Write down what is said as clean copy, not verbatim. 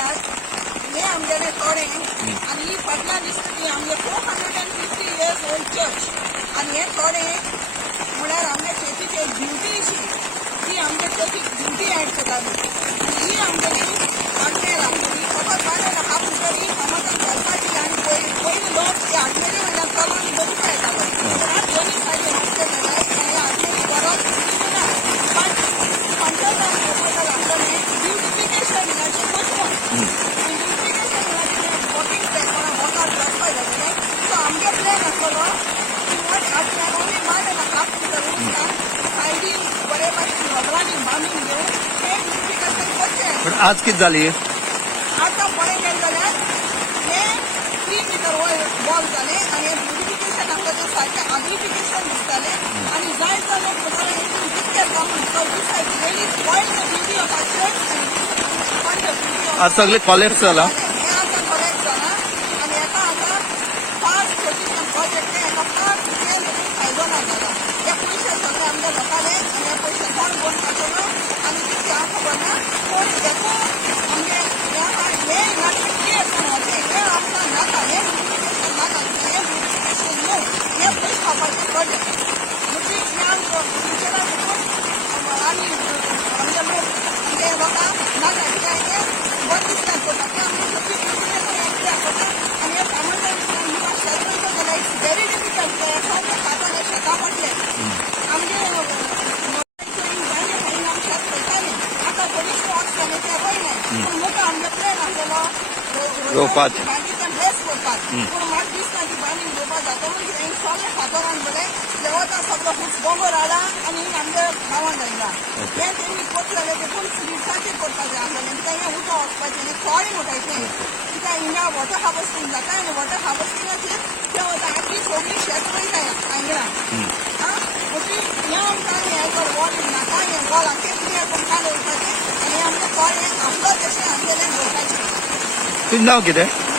म्हळ्यार हे आमगेले थोडे आनी ही फाटल्यान दिसता ती आमगे 450 years old church आनी हे थोडे म्हळ्यार आमगे चर्चीची एक ब्युटी अशी ती आमगे चर्चीक ब्युटी एड करताली आनी ही आमगेली आग्नेल आमगेली फकत बांदेला हापुसरी हांगाच्यान चलपाची आनी पयलीं लोक ते आग्नेली म्हणल्यार चलोन बसता येतालो पूण आज दोनी सायडीन रस्ते जाल्यात आनी आग्नेली परत ना पण पंचायतान प्रपोजल आसलें ब्युटिफिकेशन म्हळ्यार पोस्टपोन आनी ब्युटिफिकेशन म्हळ्यार वॉकिंग ट्रॅक कोणा वॉकार चलपाक जाय सो आमगे प्लॅन आसलो की वॉट आग्नेल ओन्ली बांदेला हापुसरी सायडीन बरे भाशेन रबरांनी बांदून घेवन हे ब्युटिफिकेशन करचें पण आज कितें जाली आतां पळय गेले जाल्यार हे 3 मीटर वॉल जाले आनी हे ब्युटिफिकेशन आसता तें सारकें आग्रिफिकेशन दिसतालें आनी जाय जाल्यार म्हणटाले एकदम जितकें जावं so this has really spoiled the beauty of our church आनी द ब्युटी ऑफ आज सगळें कॉलेप्स जाला हें आतां कलेक्ट जाला आनी हेका आतां फास्ट चर्चीचें प्रोजेक्ट हेका फास्ट स्केल फायदो ना जाला हे पयशे सगळे आमगे लोकांले आनी हे पयशे कोण कोण काडटलो आनी कितें हांव खबर ना पूण देखो आमगे हे नाटक कितें कोण वचें हे आमकां नाका हे ब्युटिफिकेशन नाका हे ब्युटिफिकेशन न्हू हे पयस खावपाचें प्रोजेक्ट म्हणजे हे आमकां फ्युचरान वचून आमी आमगे लोक आमगे लोकांक नाका कित्याक हे बरें दिसता करता ते आमी सगळी ब्युटिफिकेशन हें कित्याक करता आनी हे सामान्य दिसता न्यू शेत करता जाल्यार इट्स व्हेरी डिफिकल्ट ते एखादे खातात हे शेतां पडले आमगे रोवपाचें बागेच्यान बेस करतात पूण म्हाका दिसता की बांदीन रोवपाक जाता म्हणजे हें सगळें फातरान बरें देवाचा सगळो दोंगर आला आनी आमगे गांवांत जायना हें तेमी करतले ते पूण दिवसाचें करपाचें आसलें कित्याक हें उदक वचपाचें हें थोडें म्हणटाय कित्याक हिंगा वॉटर हार्वेस्टिंग जाता आनी वॉटर हार्वेस्टिंगाचेर तें वता आख्खी सगळीं शेत वयता आंगणां म्हणजे हें आमकां हें जर वॉल नाका हें वॉल आख्खें क्लियर करून काडून वचपाचें आनी आमकां थोडें आपलो तशें आमगेलें दवरपाचें तुजें नांव कितें